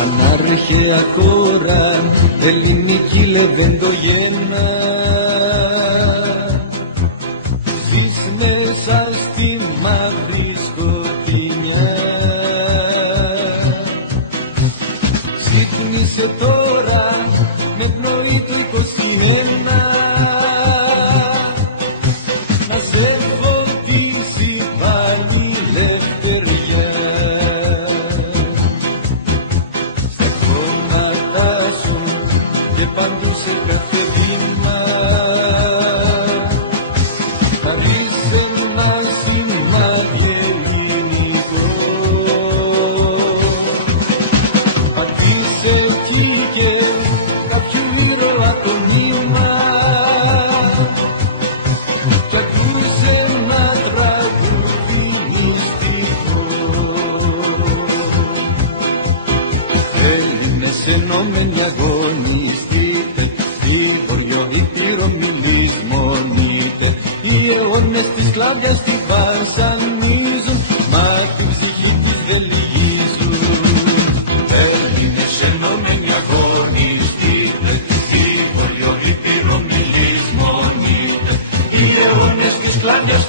Ανάρχαια χώρα, ελληνική λεβεντογένα, ζεις μέσα στη μαύρη σκοτεινιά. Ξύπνησε τώρα με πνοή του 21, να σε φωτίσει πάλι η ελευθερία. Και παντού σε κάθε βήμα θα δεις ένα σημάδι ελληνικό. Πατήσε εκεί και κάποιο ήρωα το νήμα κι ακούσε ένα τραγούδι μυστικό. Έλληνες ενωμένοι αγωνιστείτε, οι βορειοϊππείρο μιλισμονείτε, οι αιώνες της σκλάβιας τη βασανίζουν, μα την ψυχή της δεν λυγίζουν. Έλληνες ενωμένοι αγωνιστείτε, οι βορειοϊππείρο μιλισμονείτε, οι αιώνες της σκλάβιας